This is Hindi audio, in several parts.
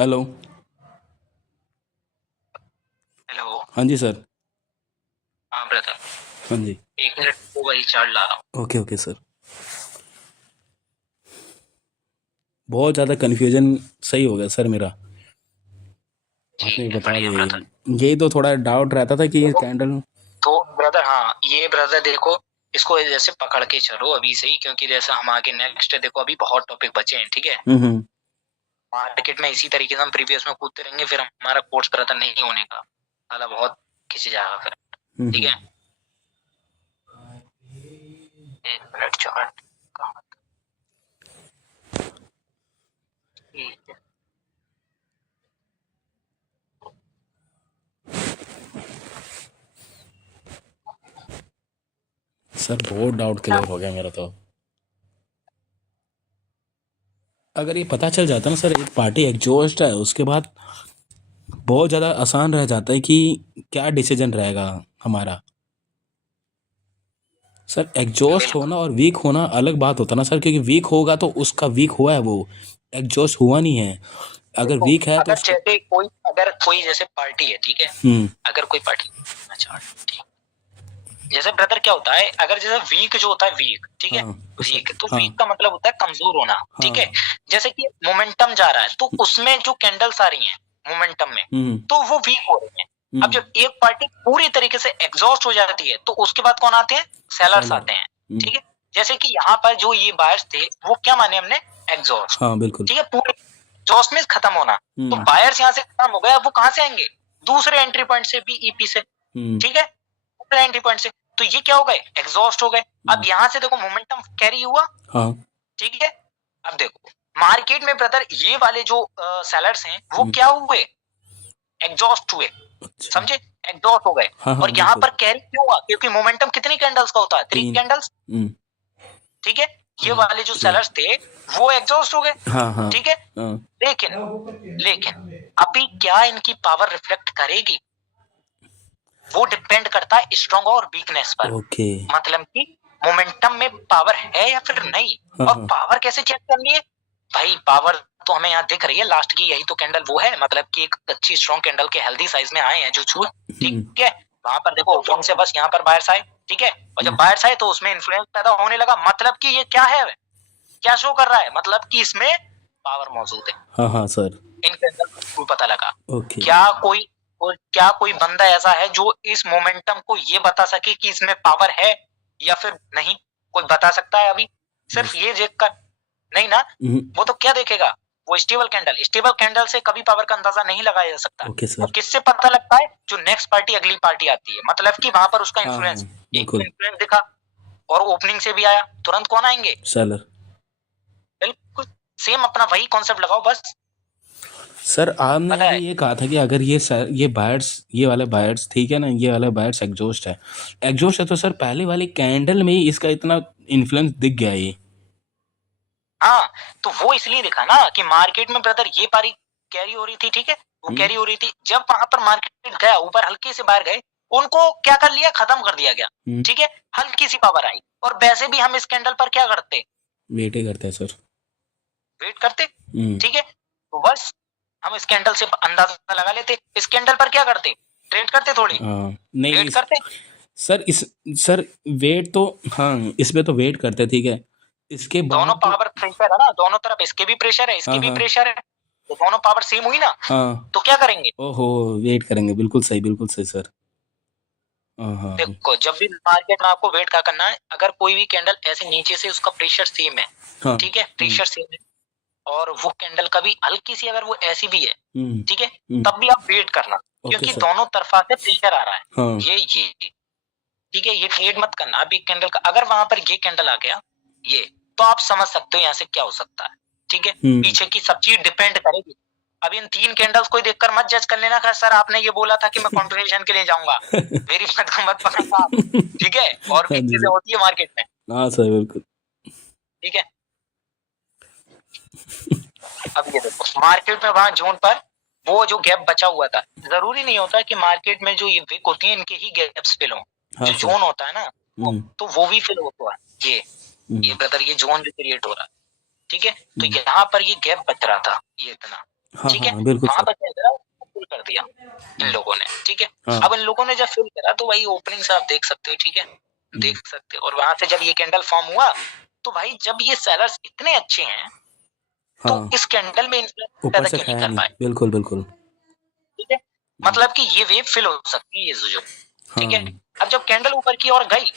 हेलो। हेलो। हाँ जी सर। हाँ ब्रदर, हाँ जी। 1 मिनट को वही चार्ट ला रहा हूँ। Okay okay sir. बहुत ज़्यादा कन्फ्यूजन सही हो गया सर मेरा। आपने ठीक है, बता बढ़िया दिया ब्रदर। यही तो थोड़ा डाउट रहता था कि ये देखो, कैंडल। तो ब्रदर, हाँ ये ब्रदर देखो, इसको जैसे पकड़ के चलो अभी से ही, क्योंकि जैसे हम आगे नेक्स्ट देखो, अभी बहुत टॉपिक बचे हैं, ठीक है। हम्म। मार्केट में इसी तरीके से हम प्रीवियस में कूदते रहेंगे, फिर हमारा कोर्स ब्रदर नहीं होने का, साला बहुत खिंच जाएगा फिर। ठीक है, 1 मिनट चार्ट कहाँ? ठीक है। सर बहुत डाउट क्लियर हो गया मेरा तो। अगर ये पता चल जाता ना सर एक पार्टी एग्जॉस्ट है उसके बाद बहुत ज़्यादा आसान रह जाता है कि क्या डिसीजन रहेगा हमारा। सर एग्जॉस्ट बिल्कुल। होना और वीक होना अलग बात होता ना सर, क्योंकि वीक होगा तो उसका वीक हुआ है, वो एग्जॉस्ट हुआ नहीं है। अगर देखो, वीक है तो अगर उसको। जैसे कोई, अगर कोई जैसे पार्टी है, ठीक है, हम्म। अगर कोई पार्टी, अच्छा ठीक, जैसे ब्रदर क्या होता है, अगर जैसे वीक जो होता है, वीक, ठीक है, हाँ उसका। वीक तो हाँ वीक का मतलब होता है कमजोर होना, ठीक है। हाँ। जैसे कि मोमेंटम जा रहा है, तो उसमें जो कैंडल्स आ रही हैं मोमेंटम में, हम्म तो वो वीक हो रही हैं। अब हम्म। जब एक पार्टी पूरी तरीके से एग्जॉस्ट हो जाती है, तो उसके बाद कौन आते हैं? Sellers seller. आते हैं, ठीक है। जैसे कि यहाँ पर जो ये बायर्स थे, वो क्या माने हमने? एग्जॉस्ट, हाँ बिल्कुल। ठीक है, पूरे एग्जॉस्ट में खत्म होना। तो हम्म बायर्स यहाँ से खत्म हो गया, वो कहाँ से आएंगे? दूसरे एंट्री पॉइंट से, बीईपी से, हम्म ठीक है, दूसरे एंट्री पॉइंट से। तो ये क्या हो गए? एग्जॉस्ट हो गए। अब यहाँ से देखो मोमेंटम कैरी हुआ, हाँ। ठीक है। अब देखो मार्केट में ब्रदर ये वाले जो सेलर्स हैं, वो हम्म। क्या हुए? एग्जॉस्ट हुए, अच्छा। समझे? एग्जॉस्ट हो गए। हाँ हाँ और यहाँ बिल्कुल। पर कैरी क्यों हुआ? क्योंकि मोमेंटम कितनी कैंडल्स का होता है? 3 तीन। कैंडल्स, हम्म। ठीक है। ये हाँ वाले जो थ्री। सेलर्स थे, वो एग्जॉस्ट हो गए, हाँ हाँ ठीक है। हाँ। लेकिन लेकिन अभी क्या इनकी पावर रिफ्लेक्ट करेगी? वो डिपेंड करता है स्ट्रॉन्ग और वीकनेस पर। ओके। मतलब कि मोमेंटम में पावर है या फिर नहीं। हाँ और हाँ। पावर कैसे चेक करनी है? भाई पावर तो हमें यहाँ दिख रही है, लास्ट की यही तो कैंडल वो है, मतलब कि एक अच्छी स्ट्रॉन्ग कैंडल के हेल्दी साइज में आए हैं जो छुए, हम्म ठीक है। वहां पर देखो ओपन से बस यहाँ पर बायर्स आए, ठीक है। और जब बायर्स आए तो उसमें इन्फ्लुएंस पैदा होने लगा, मतलब कि ये क्या है, क्या शो कर रहा है? मतलब कि इसमें पावर मौजूद है। हाँ हाँ सर। इन कैंडल को पता लगा। ओके। क्या कोई क्या कोई बंदा ऐसा है जो इस मोमेंटम को ये बता सके कि इसमें पावर है या फिर नहीं? कोई बता सकता है अभी सिर्फ बस। ये देखकर? नहीं ना। वो तो क्या देखेगा? वो स्टेबल कैंडल से कभी पावर का अंदाजा नहीं लगाया जा सकता। ओके वो सर। किससे पता लगता है? जो नेक्स्ट पार्टी, अगली पार्टी आती है, मतलब कि वहां पर उसका हाँ हाँ इन्फ्लुएंस, एक तो बिल्कुल। इन्फ्लुएंस दिखा और ओपनिंग से भी आया, तुरंत कौन आएंगे? सेलर। बिल्कुल सेम अपना वही कॉन्सेप्ट लगाओ बस। सर आपने पता अभी है, ये कहा था कि अगर ये बायर्स, ये वाले बायर्स ठीक है ना, ये वाले बायर्स एग्जॉस्ट है। एग्जॉस्ट है तो सर पहले वाली कैंडल में ही इसका इतना इन्फ्लुएंस दिख गया ये। हाँ, तो वो इसलिए दिखा ना कि मार्केट में ब्रदर ये पारी कैरी हो रही थी, ठीक है, वो कैरी हो रही थी। जब वहां पर मार्केट गया ऊपर, हल्के से बाहर गए, उनको क्या कर लिया? खत्म कर दिया गया, ठीक है। हल्की सी पावर आई, और वैसे भी हम इस कैंडल पर क्या करते? वेट ही करते हैं सर। वेट करते, हम्म। ठीक है। तो बस हम इस कैंडल से अंदाजा लगा लेते, इस कैंडल पर क्या करते? ट्रेड करते थोड़ी, हाँ नहीं वेट इस करते। सर इस सर वेट तो, हाँ इसमें तो वेट करते ठीक है। इसके दोनों बाद तो। पावर प्रेशर है ना, दोनों तरफ, इसके भी प्रेशर है, इसकी हाँ भी हाँ प्रेशर है, तो दोनों पावर सेम हुई ना। हाँ। तो क्या करेंगे? ओहो। वेट करेंगे, बिल्कुल सही सर। हाँ हाँ हाँ। देखो जब भी मार्केट में आपको वेट क्या करना है, अगर कोई भी कैंडल ऐसे नीचे से उसका प्रेशर सेम है, हाँ। ठीक है, प्रेशर सेम है, और वो कैंडल कभी हल्की सी अगर वो ऐसी भी है, ठीक है, हम्म। तब भी आप वेट करना, ओके क्योंकि सर। दोनों तरफा से प्रेशर आ रहा है। हाँ। ये ठीक है, ये ट्रेड मत करना। अब एक कैंडल का अगर वहां पर ये कैंडल आ गया, ये, तो आप समझ सकते हो यहाँ से क्या हो सकता है, ठीक है। पीछे की सब चीज डिपेंड करेगी। अब इन 3 कैंडल्स को देखकर मत जज कर लेना कि सर आपने ये बोला था कि मैं कंटिन्यूएशन के लिए जाऊंगा, मेरी बात को मत पकड़ना आप, ठीक है। और हाँ भी जी चीजें सर। होती है मार्केट में, हाँ सर बिल्कुल। ठीक है। अब ये देखो मार्केट में वहां जोन पर वो जो गैप बचा हुआ था, जरूरी नहीं होता कि मार्केट में जो ये विक होती है इनके ही गैप्स फिल हो। हाँ जो सर। जोन होता है ना, तो वो भी फिल होता है। ये हम्म ब्रदर, ये जोन जो क्रिएट हो रहा है, ठीक है। तो यहाँ पर ये गैप बच रहा था, ये इतना, हाँ ठीक है, हाँ बिल्कुल वहां सर। पर क्या करा, फिल कर दिया इन लोगों ने, ठीक है। हाँ अब इन लोगों ने जब फिल करा तो भाई ओपनिंग से आप देख सकते हो, ठीक है, देख सकते हो, और वहां से जब ये कैंडल फॉर्म हुआ तो भाई जब ये सेलर्स इतने अच्छे हैं तो हाँ, इस कैंडल में इन्फ्लुएंस ऊपर पैदा से क्यों नहीं खाया कर नहीं, पाए, बिल्कुल बिल्कुल। ठीक है, मतलब कि ये वेव फिल हो सकती है ये जो, ठीक है। हाँ अब जब कैंडल ऊपर की ओर गई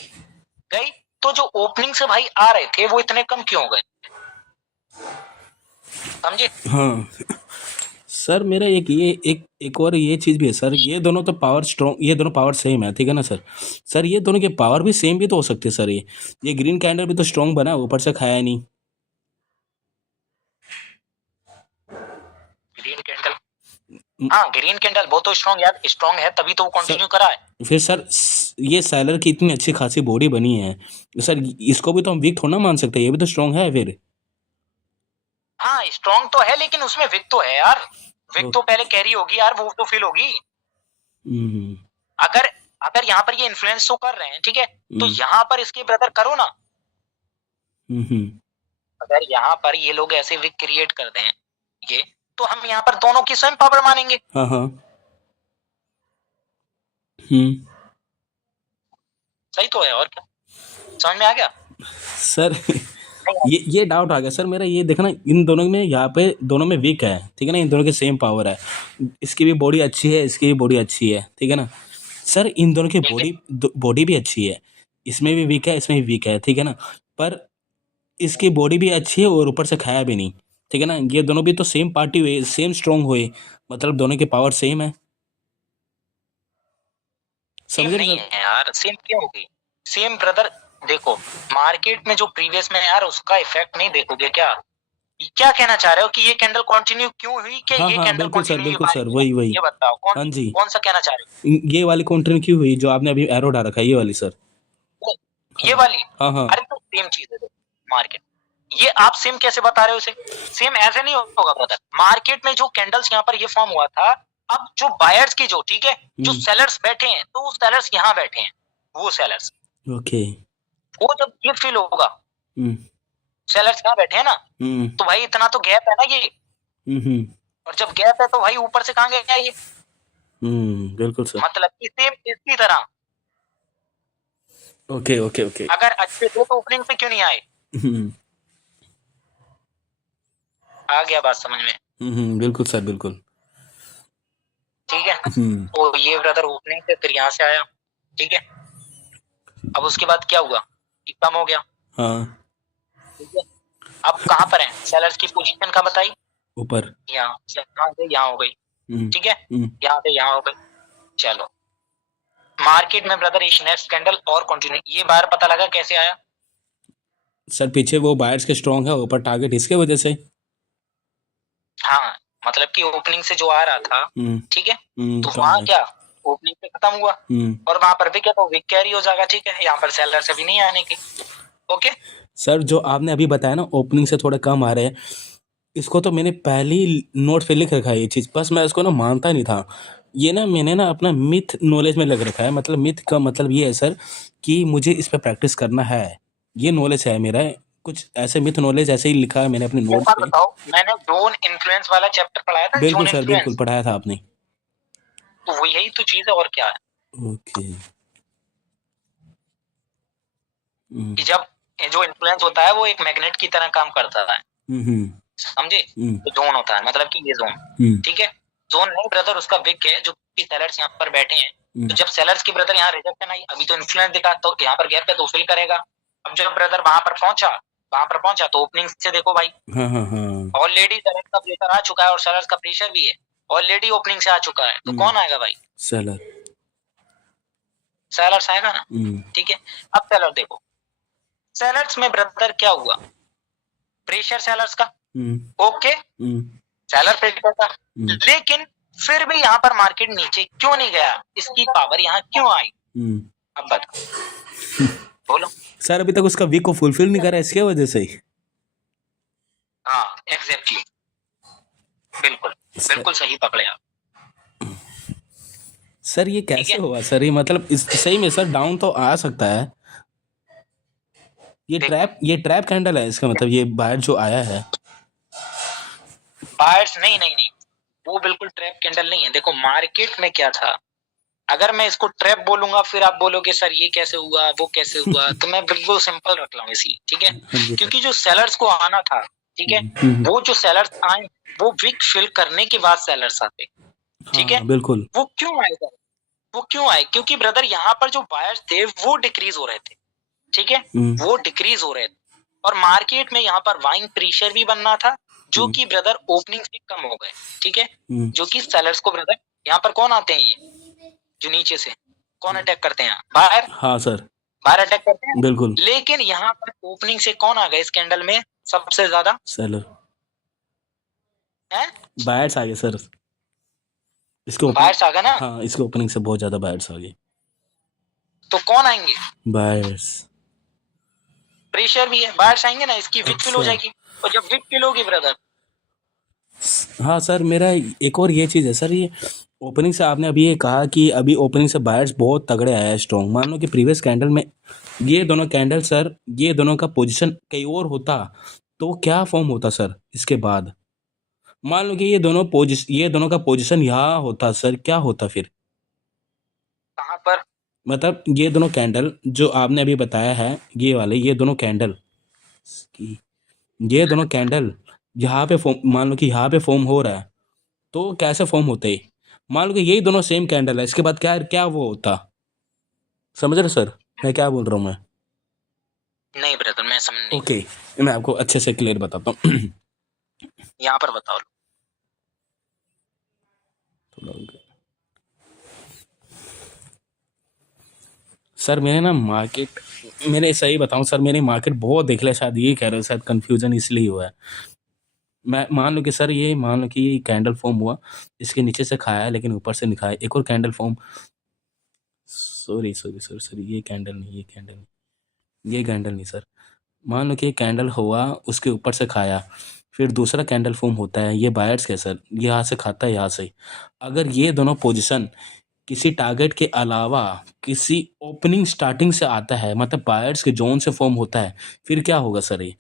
गई तो जो ओपनिंग से भाई आ रहे थे वो इतने कम क्यों हो गए, समझे। हाँ सर, मेरा एक और ये चीज़ भी है सर, ये दोनों तो पावर स्ट्रॉन्ग, ये दोनों पावर सेम है, ठीक है ना सर। सर ये दोनों के पावर भी सेम भी तो हो सकते हैं सर। ये ग्रीन कैंडल भी तो स्ट्रॉन्ग बना, ऊपर से खाया नहीं। ग्रीन कैंडल, हाँ ग्रीन कैंडल वो तो स्ट्रॉन्ग यार, स्ट्रॉन्ग है तभी तो वो सर कंटिन्यू करा है। फिर सर ये सेलर की इतनी अच्छी खासी बॉडी बनी है सर, इसको भी तो हम वीक थोड़ा ना मान सकते, ये भी तो स्ट्रॉन्ग है फिर। हाँ स्ट्रॉन्ग तो है लेकिन उसमें विक तो है यार, विक ओ, तो पहले कैरी होगी यार, वो तो फील होगी। हम्म अगर अगर यहाँ पर ये इन्फ्लुएंस तो कर रहे हैं, ठीक है, तो हम्म यहाँ पर इसके ब्रदर करो ना, हम्म, अगर यहाँ पर ये लोग ऐसे विक क्रिएट कर दें ये, तो हम यहाँ पर दोनों की स्वयं पावर मानेंगे। हाँ हाँ हम्म। सही तो है, और क्या, समझ में आ गया। सर ये डाउट आ गया सर मेरा, ये देखना इन दोनों में, यहाँ पे दोनों में वीक है, ठीक है ना, इन दोनों की सेम पावर है, इसकी भी बॉडी अच्छी है, इसकी भी बॉडी अच्छी है, ठीक है ना सर। इन दोनों की ठीक है, बॉडी भी अच्छी है, इसमें भी वीक है, इसमें भी वीक है, ठीक है ना। पर इसकी बॉडी भी अच्छी है और ऊपर से खाया भी नहीं, ठीक है ना। ये दोनों भी तो सेम पार्टी हुए, सेम स्ट्रॉन्ग हुए, मतलब दोनों की पावर सेम है, सेम समझे ना नहीं सर। है यार, सेम क्यों होगी, सेम ब्रदर। देखो मार्केट में जो प्रीवियस में यार उसका इफेक्ट नहीं देखोगे क्या, क्या कहना चाह रहे हो कि ये कैंडल कंटिन्यू क्यों हुई, कि हाँ ये हाँ कैंडल कंटिन्यू हुई बिल्कुल बाय, सर, वही वही। ये बताओ कौन हाँ जी, कौन सा कहना चाह रहे ये वाली कंट्री क्यों हुई जो आपने अभी एरो डाल रखा है, ये वाली सर। हो, हाँ ये वाली, हाँ हाँ अरे तो सेम चीज है मार्केट, ये आप सेम कैसे बता रहे हो इसे, सेम ऐसे नहीं होगा ब्रदर। मार्केट में जो कैंडल्स यहाँ पर ये फॉर्म हुआ था, अब जो बायर्स की जो, ठीक है, जो सेलर्स बैठे हैं तो वो सेलर्स यहाँ बैठे हैं, वो सेलर्स, ओके वो जब ये फील होगा, हम्म सेलर्स यहाँ बैठे हैं ना, हम्म तो भाई इतना तो गैप है ना ये, हम्म और जब गैप है तो भाई ऊपर से कहाँ गया ये, बिल्कुल सर। मतलब कि सेम इसी तरह, ओके ओके ओके। अगर अच्छे थे तो ओपनिंग पे क्यों नहीं आए, हम्म आ गया बात समझ में, बिल्कुल सर बिल्कुल। ठीक है। तो ये ब्रदर ओपनिंग से फिर यहाँ से आया, ठीक है। अब उसके बाद क्या हुआ कि कम हो गया, हाँ ठीक है। अब कहाँ पर है, सेलर्स की पोजीशन कहाँ बताई, ऊपर। यहाँ यहाँ से यहाँ हो गई, ठीक है, हम्म, यहाँ से यहाँ हो गई। चलो मार्केट में ब्रदर एक नेक्स्ट कैंडल और कंटिन्यू, ये बार पता लगा कैसे आया, सर पीछे वो बायर्स के स्ट्रॉन्ग है, ऊपर टारगेट इसके वजह से। हाँ मतलब कि ओपनिंग से जो आ रहा था, ठीक है, तो कम वहां है। क्या ओपनिंग पे खत्म हुआ, और वहां पर भी क्या तो विक कैरी हो जाएगा, ठीक है, यहाँ पर सेलर से भी नहीं आने की, ओके। सर जो आपने अभी बताया ना, ओपनिंग से थोड़ा कम आ रहे हैं, इसको तो मैंने पहले ही नोट पे लिख रखा है ये चीज़, बस मैं इसको ना मानता नहीं था। ये ना मैंने ना अपना मिथ नॉलेज में लग रखा है, मतलब मिथ का मतलब ये है सर कि मुझे इस पे प्रैक्टिस करना है, ये नॉलेज है मेरा। कुछ ऐसे मिथ नॉलेज ऐसे ही लिखा है मैंने अपने एक नोट्स बात पे। बताओ, मैंने जोन इन्फ्लुएंस वाला चैप्टर पढ़ाया था, बिल्कुल जोन सर बिल्कुल, इन्फ्लुएंस, पढ़ाया था आपने। तो वो यही तो चीज है और क्या है, ओके कि जब ये जो इन्फ्लुएंस होता है वो एक मैग्नेट की तरह काम करता है, समझे, तो जोन होता है मतलब कि ये जोन, ठीक है, जोन नहीं ब्रदर उसका विक है, जो कि सेलर्स यहाँ पर बैठे हैं, तो जब सेलर्स की ब्रदर यहाँ रिजेक्शन आई, अभी तो इन्फ्लुएंस दिखा, तो यहाँ पर गैप है तो फिल करेगा। अब जब ब्रदर वहां पर पहुंचा तो ओपनिंग से देखो भाई, ऑलरेडी सेलर्स का प्रेशर आ चुका है और सेलर्स का प्रेशर भी है, ऑलरेडी ओपनिंग से आ चुका है, तो कौन आएगा भाई, सेलर। सेलर्स आएगा ना, ठीक है। अब सेलर देखो, सेलर्स में ब्रदर क्या हुआ, प्रेशर सेलर्स का, ओके, सेलर प्रेशर का, लेकिन फिर भी यहाँ पर मार्केट नीचे क्यों नहीं गया, इसकी पावर यहाँ क्यों आई, अब बताओ बोलो। सर अभी तक उसका वीक को फुलफिल नहीं करा, इसके वजह से ही। हाँ एग्जैक्टली, बिल्कुल बिल्कुल सही पकड़े आप। सर ये कैसे हुआ सर, ये मतलब इस सही में सर डाउन तो आ सकता है, ये ट्रैप कैंडल है इसका मतलब, ये बाहर जो आया है। बायर्स नहीं नहीं नहीं, कैंडल नहीं है। देखो मार्केट में क्या था, अगर मैं इसको ट्रैप बोलूंगा फिर आप बोलोगे सर ये कैसे हुआ वो कैसे हुआ, तो मैं बिल्कुल सिंपल रख रहा हूँ इसलिए, ठीक है, हाँ जी सर। क्योंकि जो सेलर्स को आना था, ठीक है, वो जो सेलर्स आए वो विक फिल करने के बाद सेलर्स आते, ठीक है, हाँ बिल्कुल। वो क्यों आए सर, वो क्यों आए, क्योंकि ब्रदर यहाँ पर जो बायर्स थे वो डिक्रीज हो रहे थे, ठीक है, वो डिक्रीज हो रहे थे, और मार्केट में यहाँ पर बाइंग प्रेशर भी बनना था, जो कि ब्रदर ओपनिंग से कम हो गए, ठीक है, जो कि सेलर्स को ब्रदर यहाँ पर कौन आते हैं, ये जो नीचे से कौन अटैक करते हैं, बाहर, हाँ सर बाहर अटैक करते हैं, बिल्कुल। लेकिन यहाँ पर ओपनिंग से कौन आ गए इस कैंडल में सबसे ज्यादा, सेलर है बायर्स आ गए सर, इसके बायर्स आ गए ना, हाँ इसके ओपनिंग से बहुत ज्यादा बायर्स आ गए। तो कौन आएंगे, बायर्स प्रेशर भी है, बायर्स आएंगे ना, इसकी विक फिल हो अच्छा। जाएगी, और जब विक फिल होगी ब्रदर, हाँ सर मेरा एक और ये चीज़ है सर, ये ओपनिंग से आपने अभी ये कहा कि अभी ओपनिंग से बायर्स बहुत तगड़े आया है स्ट्रॉन्ग, मान लो कि प्रीवियस कैंडल में ये दोनों कैंडल सर, ये दोनों का पोजीशन कहीं और होता तो क्या फॉर्म होता सर, इसके बाद मान लो कि ये दोनों का पोजीशन यहाँ होता सर, क्या होता फिर, कहाँ पर, मतलब ये दोनों कैंडल जो आपने अभी बताया है, ये वाले ये दोनों कैंडल ये दोनों कैंडल यहाँ पे फॉर्म, मान लो कि यहाँ पे फॉर्म हो रहा है तो कैसे फॉर्म होते, मान लो कि यही दोनों सेम कैंडल है, इसके बाद क्या क्या वो होता, समझ रहे सर मैं क्या बोल रहा हूँ मैं? नहीं ब्रदर मैं समझ नहीं, ओके मैं आपको अच्छे से क्लियर बताता हूँ। यहाँ पर बताओ, सर मैंने ना मार्केट, मैंने सही बताऊं सर, मैंने मार्केट बहुत देख लिया, शायद ये कह रहे हो, शायद कंफ्यूजन इसलिए हुआ है। मैं मान लो कि सर ये मान लो कि कैंडल फॉर्म हुआ, इसके नीचे से खाया लेकिन ऊपर से दिखाया, एक और candle form, sorry sorry sir sir ये कैंडल नहीं, ये कैंडल नहीं, ये कैंडल नहीं सर, मान लो कि एक कैंडल हुआ उसके ऊपर से खाया, फिर दूसरा कैंडल फॉर्म होता है, ये बायर्स के सर यहाँ से खाता है यहाँ से, अगर ये दोनों पोजीशन किसी टारगेट के अलावा किसी ओपनिंग स्टार्टिंग से आता है, मतलब बायर्स के जोन से फॉर्म होता है, फिर क्या होगा सर ये,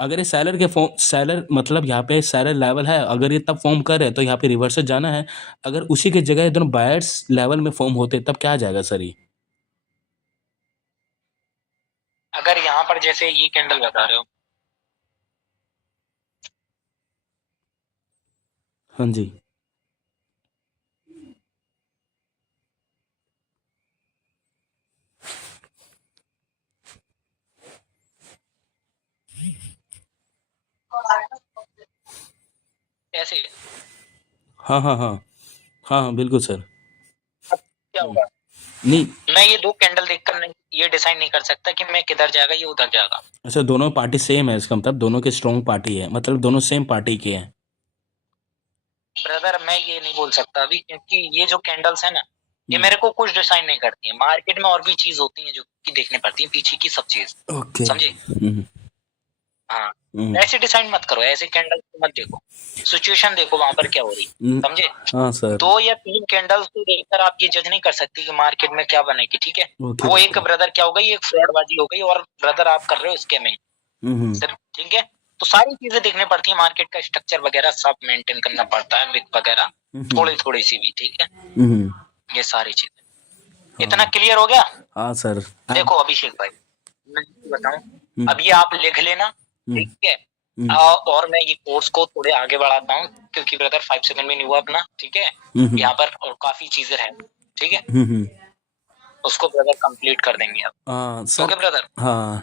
अगर ये सेलर के फॉर्म, सेलर मतलब यहाँ पे सेलर लेवल है, अगर ये तब फॉर्म कर रहे हैं तो यहाँ पे रिवर्स से जाना है, अगर उसी की जगह ये दोनों बायर्स लेवल में फॉर्म होते तब क्या आ जाएगा सर ये, अगर यहाँ पर जैसे ये कैंडल बता रहे हो, हाँ जी ऐसे हाँ हाँ हाँ हाँ हाँ बिल्कुल सर। क्या होगा, नहीं मैं ये दो कैंडल देखकर नहीं ये डिसाइड नहीं कर सकता कि मैं किधर जाएगा ये उधर जाएगा, अच्छा दोनों पार्टी सेम है, इसका मतलब दोनों के स्ट्रॉन्ग पार्टी है, मतलब दोनों सेम पार्टी के हैं। ब्रदर मैं ये नहीं बोल सकता अभी, क्योंकि ये जो कैंडल्स है ना ये मेरे को कुछ डिसाइड नहीं करती है, मार्केट में और भी चीज होती है जो कि देखने पड़ती है पीछे की सब चीज, ओके समझे, हाँ, ऐसे डिसाइड मत करो, ऐसे कैंडल मत देखो, सिचुएशन देखो वहां पर क्या हो रही, समझे, हाँ सर 2 या 3 कैंडल्स को देखकर आप ये जज नहीं कर सकते कि मार्केट में क्या बनेगी, ठीक है, ओके वो एक ब्रदर क्या हो गई, एक फ्रॉडबाजी हो गई, और ब्रदर आप कर रहे हो स्कैमिंग सिर्फ, ठीक है, तो सारी चीजें देखनी पड़ती है, मार्केट का स्ट्रक्चर वगैरह सब मेंटेन करना पड़ता है, विक वगैरह थोड़ी थोड़ी सी भी, ठीक है, ये सारी चीजें, इतना क्लियर हो गया। हाँ सर देखो अभिषेक भाई मैं बताऊं, अभी आप लिख लेना, ठीक है, और मैं ये कोर्स को थोड़े आगे बढ़ाता हूँ, क्योंकि ब्रदर 5 सेकंड भी नहीं हुआ अपना, ठीक है, यहाँ पर और काफी चीजें हैं, ठीक है, उसको ब्रदर कंप्लीट कर देंगे अब, सर ओके ब्रदर, हाँ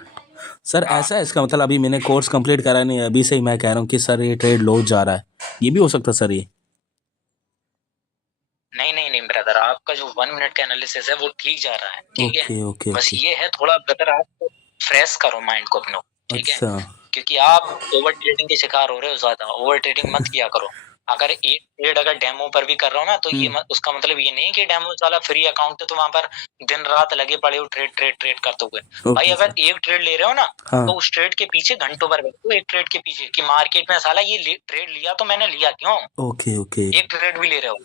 सर ऐसा है इसका मतलब, अभी मैंने कोर्स कंप्लीट करा नहीं, अभी से ही मैं कह रहा हूँ कि सर ये ट्रेड लॉस जा रहा है, ये भी हो सकता सर ये, नहीं नहीं नहीं ब्रदर, आपका जो 1 मिनट का एनालिसिस है वो ठीक जा रहा है, ठीक है, ओके बस ये है थोड़ा ब्रदर आप फ्रेश करो माइंड को अपने, ठीक है, अच्छा क्योंकि आप ओवर ट्रेडिंग के शिकार हो रहे हो, ज्यादा ओवर ट्रेडिंग मत किया करो, अगर एक ट्रेड अगर डेमो पर भी कर रहा हो ना तो ये उसका मतलब ये नहीं कि डेमो वाला फ्री अकाउंट है तो वहां पर दिन रात लगे पड़े हो ट्रेड ट्रेड ट्रेड करते हुए, भाई अगर एक ट्रेड ले रहे हो ना तो उस ट्रेड के पीछे घंटों भर बैठो, एक ट्रेड के पीछे कि मार्केट में साला ये ट्रेड लिया तो मैंने लिया क्यों, ओके ओके एक ट्रेड भी ले रहे हो,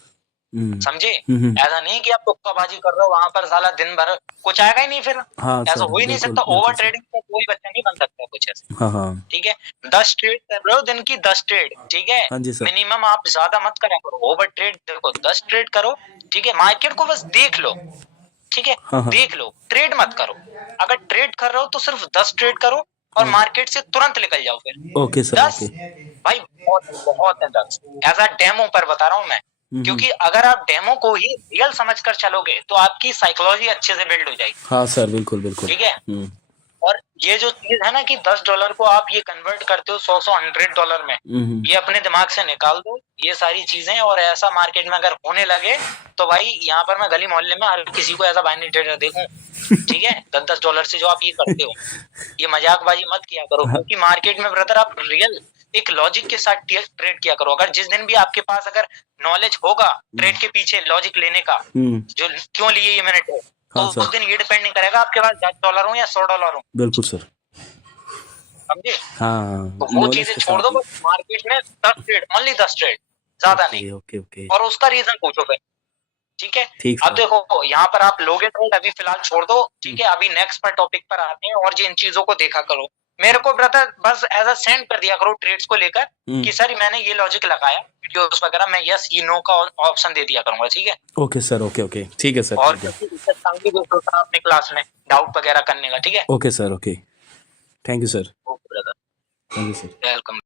समझे? ऐसा नहीं कि आप तुक्काबाजी कर रहे हो वहां पर, साला दिन भर कुछ आएगा ही नहीं फिर। हाँ ऐसा सर, हो ही नहीं बिल्कुल सकता। ओवर बिल्कुल सर। ट्रेडिंग से कोई बच्चा नहीं बन सकता कुछ ऐसे। हाँ हाँ ठीक है, 10 ट्रेड कर रहे हो दिन की, 10 ट्रेड, ठीक है, हाँ जी सर। मिनिमम आप ज्यादा मत करा करो। ओवर ट्रेड देखो 10 ट्रेड करो, ठीक है, मार्केट को बस देख लो, ठीक है, हाँ हाँ देख लो, ट्रेड मत करो। अगर ट्रेड कर रहे हो तो सिर्फ 10 ट्रेड करो और मार्केट से तुरंत निकल जाओ फिर। Okay sir 10 okay. भाई बहुत बहुत है 10। ऐसा डेमो पर बता रहा हूँ मैं, क्योंकि अगर आप डेमो को ही रियल समझकर चलोगे तो आपकी साइकोलॉजी अच्छे से बिल्ड हो जाएगी। हाँ सर, बिल्कुल बिल्कुल। ठीक है, और ये जो चीज है ना कि $10 को आप ये कन्वर्ट करते हो 100 $100 में, ये अपने दिमाग से निकाल दो ये सारी चीजें। और ऐसा मार्केट में अगर होने लगे तो भाई यहाँ पर मैं गली मोहल्ले में हर किसी को ऐसा बाइनरी ट्रेडर देखूं, ठीक है, $10 से जो आप ये करते हो, ये मजाकबाजी मत किया करो। क्योंकि मार्केट में ब्रदर आप रियल एक लॉजिक के साथ ट्रेड किया करो। अगर जिस दिन भी आपके पास अगर नॉलेज होगा ट्रेड के पीछे लॉजिक लेने का, जो क्यों लिए ये मैंने ट्रेड, तो उस दिन ये डिपेंड नहीं करेगा आपके पास $10 हो या $100 हो। बिल्कुल सर, समझे? हाँ। तो वो चीजें छोड़ दो, बस मार्केट में 10 ट्रेड, ओनली 10 ट्रेड, ज्यादा नहीं। Okay okay. और उसका रीजन पूछो फिर, ठीक है। ठीक अब सर। देखो यहाँ पर आप लोगे ट्रेड अभी फिलहाल छोड़ दो, ठीक है, अभी नेक्स्ट पर टॉपिक पर आते हैं। और इन चीजों को देखा करो। मेरे को ब्रदर बस ऐसा सेंड कर दिया करो ट्रेड्स को लेकर कि सर मैंने ये लॉजिक लगाया, वीडियोस वगैरह मैं यस ये नो का ऑप्शन दे दिया करूंगा, ठीक है। ओके सर, ओके ओके, ठीक है सर। और ठीक है। अपने क्लास में डाउट वगैरह करने का, ठीक है। Okay sir, okay, thank you sir. Okay brother, thank you sir. Welcome.